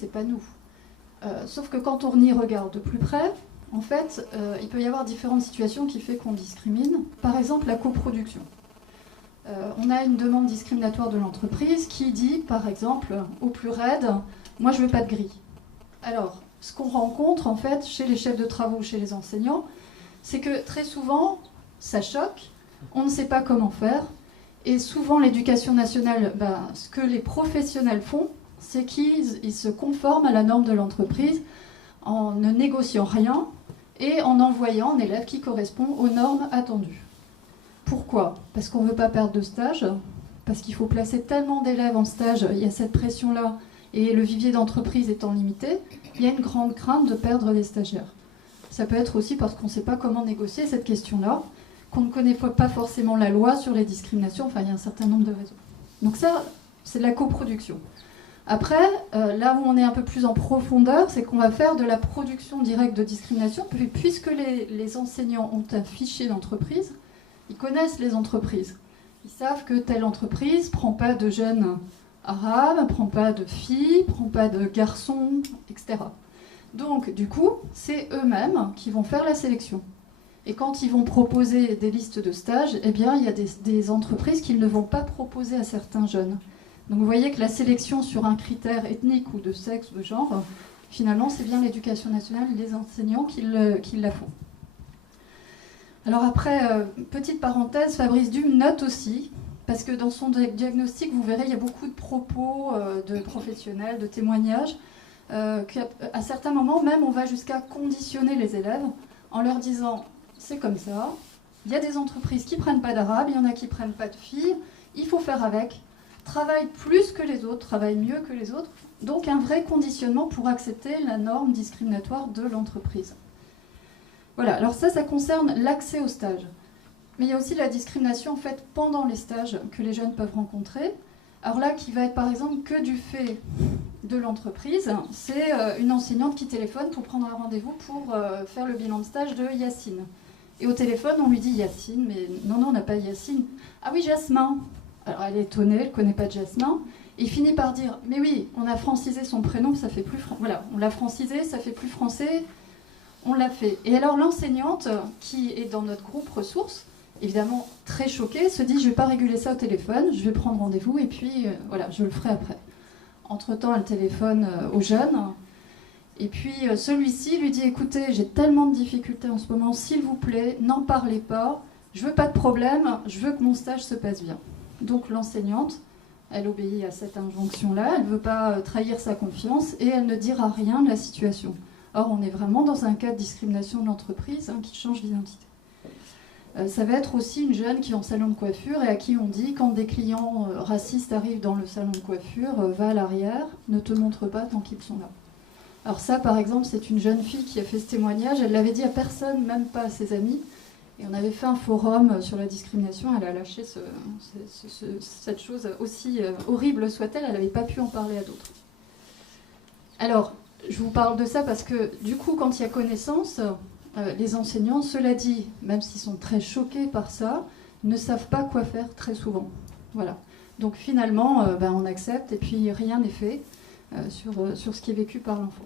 c'est pas nous. Sauf que quand on y regarde de plus près, en fait, il peut y avoir différentes situations qui font qu'on discrimine. Par exemple, la coproduction. On a une demande discriminatoire de l'entreprise qui dit, par exemple, au plus raide, moi je veux pas de grille. Alors, ce qu'on rencontre en fait chez les chefs de travaux, chez les enseignants, c'est que très souvent, ça choque, on ne sait pas comment faire, et souvent l'éducation nationale, ce que les professionnels font, c'est qu'ils se conforment à la norme de l'entreprise en ne négociant rien et en envoyant un élève qui correspond aux normes attendues. Pourquoi ? Parce qu'on ne veut pas perdre de stage, parce qu'il faut placer tellement d'élèves en stage, il y a cette pression-là, et le vivier d'entreprise étant limité, il y a une grande crainte de perdre des stagiaires. Ça peut être aussi parce qu'on ne sait pas comment négocier cette question-là, qu'on ne connaît pas forcément la loi sur les discriminations, enfin il y a un certain nombre de raisons. Donc ça, c'est de la coproduction. Après, là où on est un peu plus en profondeur, c'est qu'on va faire de la production directe de discrimination, puisque les enseignants ont un fichier d'entreprise, ils connaissent les entreprises. Ils savent que telle entreprise ne prend pas de jeunes arabes, ne prend pas de filles, ne prend pas de garçons, etc. Donc, du coup, c'est eux-mêmes qui vont faire la sélection. Et quand ils vont proposer des listes de stages, eh bien, il y a des entreprises qu'ils ne vont pas proposer à certains jeunes. Donc, vous voyez que la sélection sur un critère ethnique ou de sexe ou de genre, finalement, c'est bien l'éducation nationale et les enseignants qui la font. Alors après, petite parenthèse, Fabrice Dume note aussi, parce que dans son diagnostic, vous verrez, il y a beaucoup de propos de professionnels, de témoignages, qu'à certains moments, même, on va jusqu'à conditionner les élèves en leur disant « c'est comme ça, il y a des entreprises qui ne prennent pas d'arabes, il y en a qui ne prennent pas de filles, il faut faire avec, travaille plus que les autres, travaille mieux que les autres ». Donc un vrai conditionnement pour accepter la norme discriminatoire de l'entreprise. Voilà, alors ça concerne l'accès au stage. Mais il y a aussi la discrimination en fait pendant les stages que les jeunes peuvent rencontrer. Alors là, qui va être par exemple que du fait de l'entreprise, c'est une enseignante qui téléphone pour prendre un rendez-vous pour faire le bilan de stage de Yacine. Et au téléphone, on lui dit Yacine, mais non, on n'a pas Yacine. Ah oui, Jasmin. Alors elle est étonnée, elle ne connaît pas Jasmin. Et il finit par dire, mais oui, on a francisé son prénom, ça fait plus voilà, on l'a francisé, ça fait plus français. On l'a fait. Et alors l'enseignante, qui est dans notre groupe ressources, évidemment très choquée, se dit je ne vais pas réguler ça au téléphone, je vais prendre rendez-vous et puis voilà, je le ferai après. Entre-temps, elle téléphone au jeune. Et puis celui-ci lui dit écoutez, j'ai tellement de difficultés en ce moment, s'il vous plaît, n'en parlez pas, je veux pas de problème, je veux que mon stage se passe bien. Donc l'enseignante, elle obéit à cette injonction-là, elle ne veut pas trahir sa confiance et elle ne dira rien de la situation. Or, on est vraiment dans un cas de discrimination de l'entreprise qui change d'identité. Ça va être aussi une jeune qui est en salon de coiffure et à qui on dit, quand des clients racistes arrivent dans le salon de coiffure, va à l'arrière, ne te montre pas tant qu'ils sont là. Alors ça, par exemple, c'est une jeune fille qui a fait ce témoignage, elle l'avait dit à personne, même pas à ses amis, et on avait fait un forum sur la discrimination, elle a lâché cette chose, aussi horrible soit-elle, elle n'avait pas pu en parler à d'autres. Alors, je vous parle de ça parce que, du coup, quand il y a connaissance, les enseignants, cela dit, même s'ils sont très choqués par ça, ne savent pas quoi faire très souvent. Voilà. Donc finalement, on accepte et puis rien n'est fait sur ce qui est vécu par l'enfant.